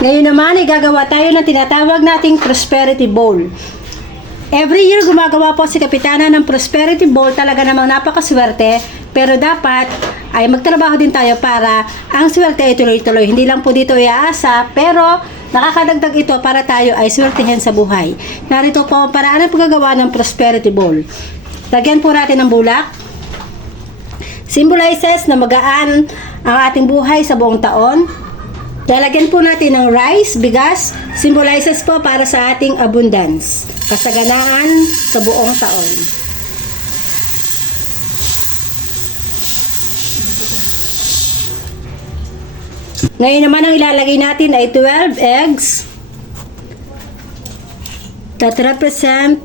Ngayon naman ay gagawa tayo ng tinatawag nating prosperity bowl. Every year gumagawa po si Kapitana ng prosperity bowl, talaga namang napakaswerte, pero dapat ay magtrabaho din tayo para ang swerte ay tuloy-tuloy. Hindi lang po dito iaasa, pero nakakadagdag ito para tayo ay swertihin sa buhay. Narito po ang paraan ng paggagawa ng prosperity bowl. Lagyan po natin ng bulak. Symbolizes na magaan ang ating buhay sa buong taon. Lalagyan po natin ng rice, bigas, symbolizes po para sa ating abundance, kasaganaan sa buong taon. Ngayon naman ang ilalagay natin ay 12 eggs that represent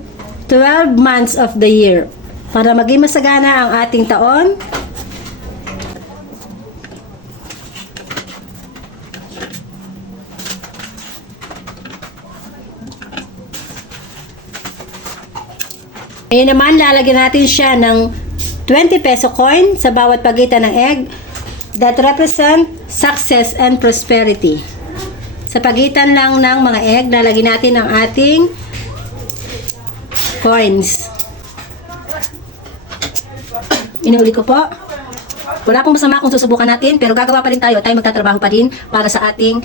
12 months of the year para maging masagana ang ating taon. Ngayon naman, lalagyan natin siya ng 20 peso coin sa bawat pagitan ng egg that represent success and prosperity. Sa pagitan lang ng mga egg, lalagyan natin ang ating coins. Inuulit ko po. Wala pong masama kung susubukan natin, pero gagawa pa rin tayo. Tayo magtatrabaho pa rin para sa ating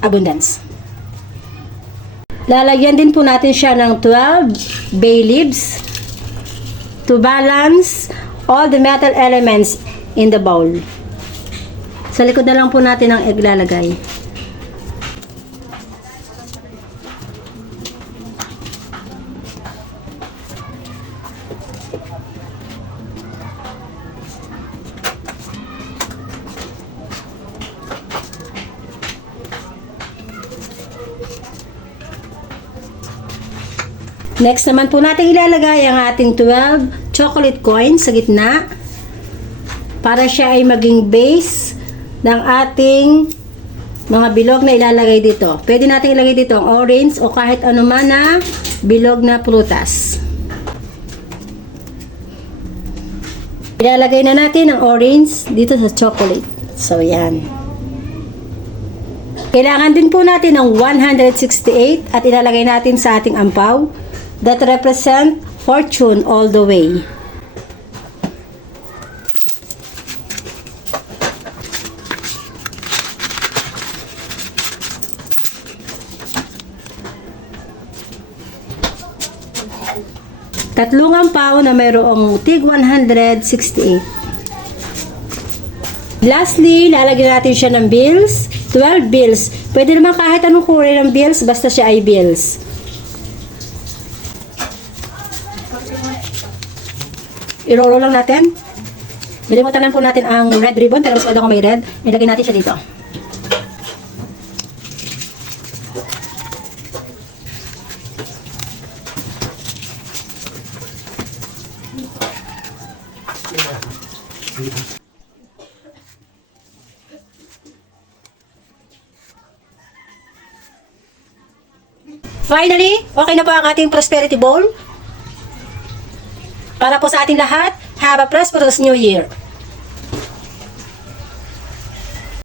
abundance. Lalagyan din po natin siya ng 12 bay leaves to balance all the metal elements in the bowl. Sa likod na lang po natin ang egg lalagay. Next naman po natin ilalagay ang ating 12 chocolate coins sa gitna para siya ay maging base ng ating mga bilog na ilalagay dito. Pwede natin ilagay dito ang orange o kahit anuman na bilog na prutas. Ilalagay na natin ang orange dito sa chocolate. So, yan. Kailangan din po natin ng 168 at ilalagay natin sa ating ampaw that represent fortune all the way. Tatlong ampaw na mayroong tig 168. Lastly, lalagyan natin siya ng bills, 12 bills. Pwede naman kahit anong kulay ng bills, basta siya ay bills. I-roll lang natin. Nilimutan lang po natin ang red ribbon, pero mas maganda kung may red. Nilagay natin siya dito. Finally, okay na po ang ating prosperity bowl. Para po sa ating lahat, have a prosperous new year.